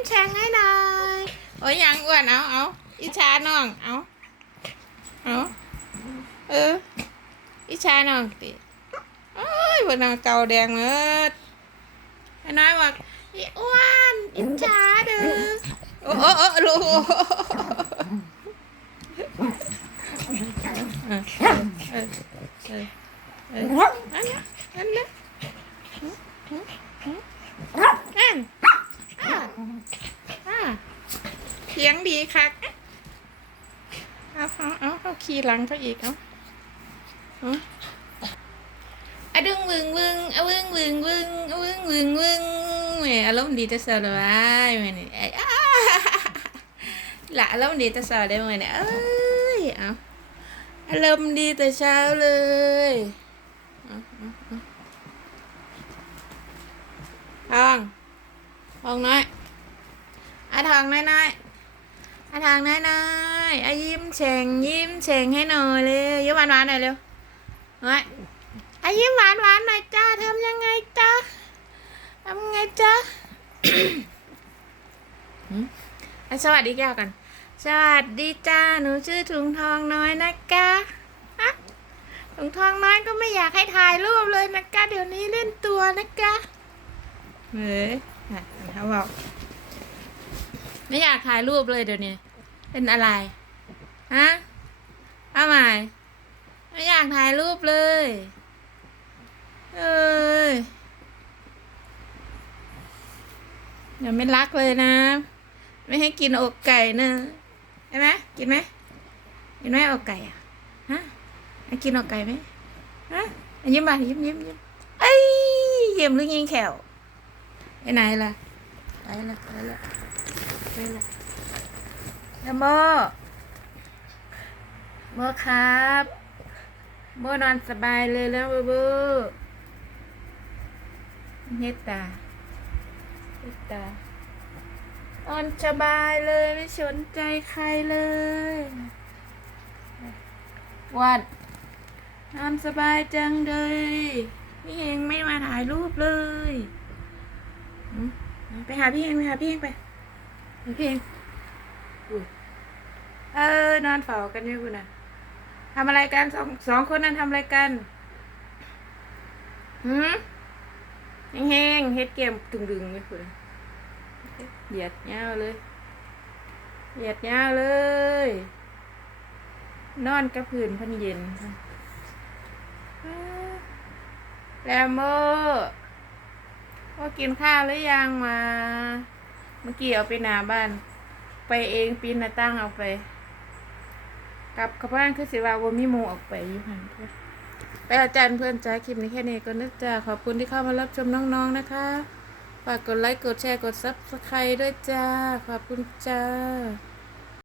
มแฉ่งให้หน่อยโอ้ยยังอ้วนเอาเอาอิชาน้องเอาเอาเอออิชาน้องติโอ้ยบนนางเกาแดงเมดไอ้น้อยบอกอีอ้วนอิชาเด้อโอ้โอ้โอ้ลูกเออเออเออเออเอออันนั้นอันนั้น อ่าเสียงดีคักเอาเอาเอาเอาขี่หลังเขาอีกเอาเอาอะดึงวึงวึงอะวึงวึงวึงอะวึงวึงวึงแหมอารมณ์ดีแต่เสาร์เลยแม่นี่ไอ้อ้าละอารมณ์ดีแต่เสาร์ได้ไหมเนี่ยเอ้ยเอาอารมณ์ดีแต่เช้าเลยเอาเอาเอาทององน้อย อาทองน้อยน้อยอาทองน้อยน้อยอายิ้มเฉงยิ้มเฉงให้หน่อยเร็วยิ้มหวานหวานหน่อยเร็วเฮ้ยอายิ้มหวานหวานหน่อยจ้าทำยังไงจ้าทำไงจ้าอะสวัสดีแก้วกัน สวัสดีจ้า หนูชื่อถุงทองน้อยนะคะถุงทองน้อยก็ไม่อยากให้ถ่ายรูปเลยนะคะเดี๋ยวนี้เล่นตัวนะคะเฮ้ยอะเขาบอก ไม่อยากถ่ายรูปเลยเดี๋ยวนี้ เป็นอะไร ฮะเอาใหม่ไม่อยากถ่ายรูปเลย เอ้ยอย่าไม่รักเลยนะ ไม่ให้กินอกไก่นะใช่ไหมกินไหมกินไหมอกไก่อะฮะกินอกไก่ไหมฮะยิ้มมายิ้มยิ้มยิ้มเอ้ยยิ้มหรือยิงแขวไปไหนล่ะไปละไปละไปละ แล้วโมโมครับโมนอนสบายเลยแล้วบูบูเฮ็ดตาเฮ็ดตานอนสบายเลยไม่สนใจใครเลยวันนอนสบายจังเลยพี่เฮงไม่มาถ่ายรูปเลย ไปหาพี่เองไปหาพี่เองไป พี่เองเออนอนเฝ้ากันอยู่คุณน่ะทำอะไรกันสองสองคนนั้นทำอะไรกันหืมแห้งๆเฮ็ดเกมดึงๆนี่คุณเหยียดเงาวเลยเหยียดเงาวเลย นอนกับพื้นพันเย็นแล้วโมว่ากินข้าวหรือยังมา เมื่อกี้เอาไปหนาบ้าน ไปเองปีนหน้าตั้งเอาไป กลับเข้าบ้านคือสิว่าว่ามีหมูออกไปอยู่หันเพื่อนไปอาจารย์เพื่อนจ้าคลิปนี้แค่นี้ก็นึกจ้าขอบคุณที่เข้ามารับชมน้องๆนะคะฝากกดไลค์กดแชร์กดซับสไครต์ด้วยจ้า ขอบคุณจ้า